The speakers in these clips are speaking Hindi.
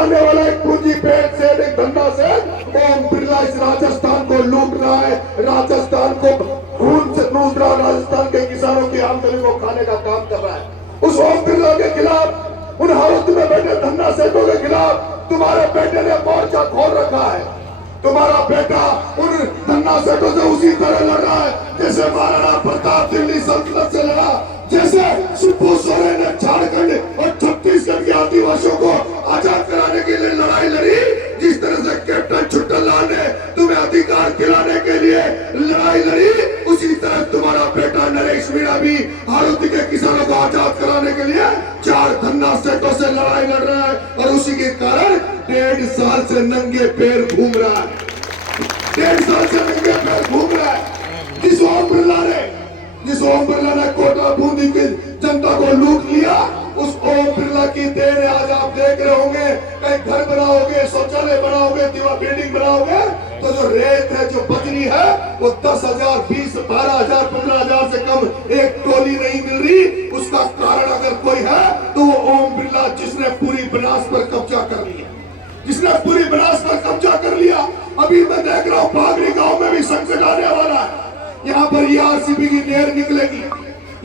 जाने वाला एक पूंजी पेट से, एक धंधा से ओम बिरला इस राजस्थान को लूट रहा है, राजस्थान को खून से नूच रहा, राजस्थान के किसानों की आमदनी को खाने का काम कर रहा है। उस ओम बिरला के खिलाफ, उन हाउस में बैठे धन्ना सेठों के खिलाफ तुम्हारे बेटे ने मोर्चा खोल रखा है। तुम्हारा बेटा उन धन्ना सेठों से उसी तरह लड़ रहा है जैसे महाराणा प्रताप दिल्ली सल्तनत से लड़ा, जैसे शिबू सोरेन ने झारखंड और छत्तीसगढ़ के आदिवासियों को आजाद कराने के लिए लड़ाई लड़ी, जिस तरह से कैप्टन छुट्टनलाल ने तुम्हें अधिकार दिलाने के लिए लड़ाई लड़ी, उसी तरह तुम्हारा बेटा नरेश मीणा भी हाड़ौती के किसानों को आजाद कराने के लिए 4 धन्ना सेठों से लड़ाई लड़ रहा है। और उसी के कारण 1.5 साल से नंगे पैर घूम रहा है, 1.5 साल से नंगे पैर घूम रहा है। जिस ओम बिरला ने कोटा बूंदी की जनता को लूट लिया, उस ओम बिरला की देन है। आज आप देख रहे होंगे, कहीं घर बनाओगे, शौचालय बनाओगे, दीवार बिल्डिंग बनाओगे, तो जो रेत है, जो बजरी है, वो 10,000, 20, 12,000, 15,000 से कम एक टोली नहीं मिल रही। उसका कारण अगर कोई है तो वो ओम बिरला, जिसने पूरी बनास पर कब्जा कर लिया, जिसने पूरी बनास पर कब्जा कर लिया। अभी मैं देख रहा हूँ पागरी गांव में भी संकट आने वाला है। यहाँ पर आरसीबी की नहर निकलेगी,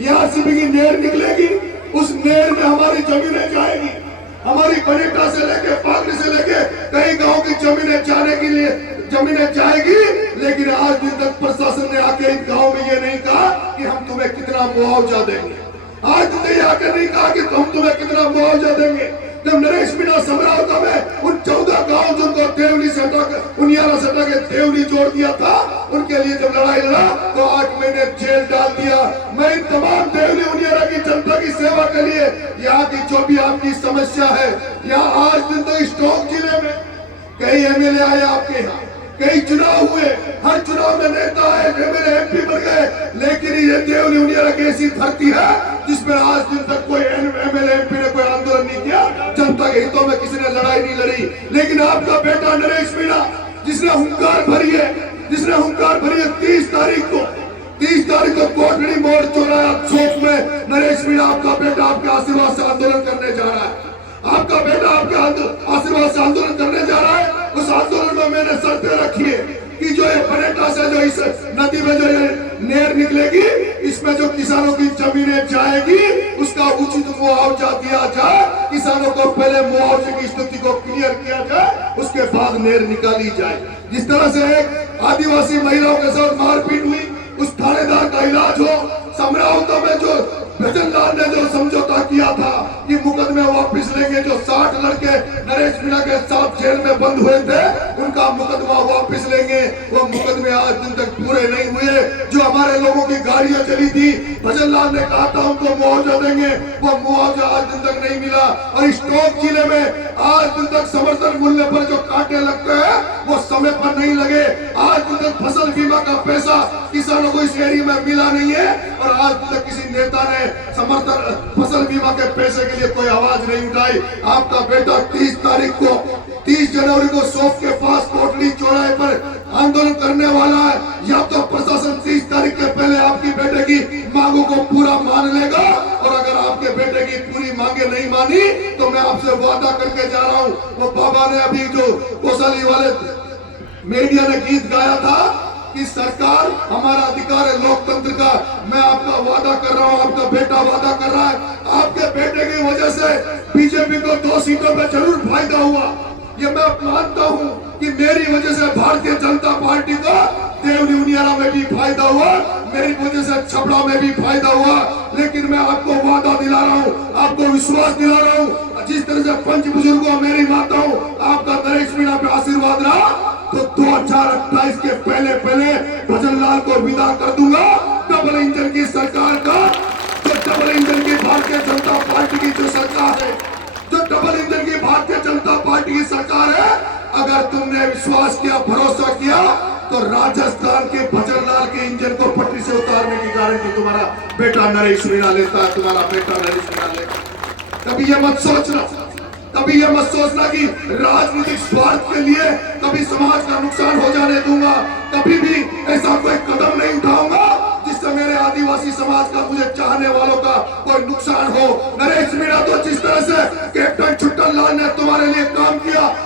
आरसीबी की नहर निकलेगी, उस नहर में हमारी जमीनें जाएगी, हमारी बनेटा से लेके पागरी से लेके कई गांव की जमीनें जाने के लिए जमीनें जाएगी। लेकिन आज दिन तक प्रशासन ने आके इन गांव में ये नहीं कहा कि हम तुम्हें कितना मुआवजा देंगे। आज तुमने आकर नहीं कहा कि हम तुम्हें कितना मुआवजा देंगे। जब नरेश मीणा समरावता में उन 14 गांव जिनको देवली से हटाकर, उनियारा से हटाकर देवली जोड़ दिया था, उनके लिए जब लड़ाई लड़ा तो 8 महीने जेल डाल दिया। मैं इन तमाम देवली उनियारा की जनता की सेवा के लिए, यहाँ की जो भी आपकी समस्या है, यहाँ आज दिन तक स्टोक जिले में कई एमएलए आए आपके यहाँ, कई चुनाव हुए, हर चुनाव में नेता आए, एमएलए एमपी बन गए, लेकिन ये देवली उनियारा की ऐसी धरती है जिसमें आज दिन तक कोई एमएलए एमपी ने कोई आंदोलन नहीं किया, जनता के हितों में किसी ने लड़ाई नहीं लड़ी। लेकिन आपका बेटा नरेश मीणा, जिसने हुंकार भरी है, 30 तारीख को कोटड़ी मोड़ चौराहा चौक में नरेश मीणा आपका बेटा आपके आशीर्वाद से आंदोलन करने जा रहा है। आपका बेटा आपके आशीर्वाद से आंदोलन करने जा रहा है। उस आंदोलन में मैंने शर्तें रखी है कि जो ये बनेटा से जो इस नदी में जो ये नहर निकलेगी, इसमें जो किसानों की जमीनें जाएगी, उसका उचित मुआवजा दिया जाए। किसानों को पहले मुआवजे की स्थिति को क्लियर किया जाए, उसके बाद नहर निकाली जाए। जिस तरह से एक आदिवासी महिलाओं के साथ मारपीट हुई, उस थानेदार का इलाज हो। समरावता में जो भजनलाल ने जो समझौता किया था कि मुकदमे वापस लेंगे, जो 60 लड़के नरेश मीणा के साथ जेल में बंद हुए थे, उनका मुकदमा वापस लेंगे। वो मुकदमे आज दिन तक पूरे नहीं हुए। जो हमारे लोगों की गाड़ियां चली थी, भजनलाल ने कहा था उनको मुआवजा देंगे, वो मुआवजा आज दिन तक नहीं मिला। और स्टोक जिले में आज दिन तक समर्थन मूल्य पर जो कांटे लगते हैं, वो समय पर नहीं लगे। आज दिन तक फसल बीमा का पैसा किसानों को इस एरिया में मिला नहीं है, और आज तक किसी नेता ने समर्थन फसल बीमा के पैसे के लिए कोई आवाज नहीं उठाई। आपका बेटा 30 जनवरी को शोक के पास कोटली चौराहे पर आंदोलन करने वाला है। या तो प्रशासन 30 तारीख के पहले आपकी बेटे की मांगों को पूरा मान लेगा, और अगर आपके बेटे की पूरी मांगे नहीं मानी तो मैं आपसे वादा करके जा रहा हूँ। वो बाबा ने अभी जो कोसाली वाले मीडिया ने गीत गाया था कि सरकार हमारा अधिकार है लोकतंत्र का, मैं आपका वादा कर रहा हूं, आपका बेटा वादा कर रहा है, आपके बेटे की वजह से बीजेपी को 2 सीटों पे जरूर फायदा हुआ। ये मैं मानता हूं कि मेरी वजह से भारतीय जनता पार्टी को देवली उनियारा में भी फायदा हुआ, मेरी वजह से छपड़ा में भी फायदा हुआ। लेकिन मैं आपको वादा दिला रहा हूं, आपको विश्वास दिला रहा हूं, जिस तरह से पंच बुजुर्गों, मेरी माताओं, आपका नरेश मीणा पे आशीर्वाद रहा, तो 2028 के पहले भजनलाल को विदा कर दूंगा। डबल इंजन की सरकार का, जो डबल इंजन की भारतीय जनता पार्टी की जो सरकार है, जो डबल इंजन की भारतीय जनता पार्टी की सरकार है, अगर तुमने विश्वास किया, भरोसा किया, तो राजस्थान के भजनलाल के इंजन को पटरी से उतारने की गारंटी तुम्हारा बेटा नरेश मीणा लेता है, तुम्हारा बेटा नरेश मीणा लेता है। कभी ये मत सोचना कि राजनीतिक स्वार्थ के लिए कभी समाज का नुकसान हो जाने दूंगा। कभी भी ऐसा कोई कदम नहीं उठाऊंगा जिससे मेरे आदिवासी समाज का, मुझे चाहने वालों का कोई नुकसान हो। नरेश मीणा तो जिस तरह से कैप्टन छुट्टन जवाहरलाल ने तुम्हारे लिए काम किया,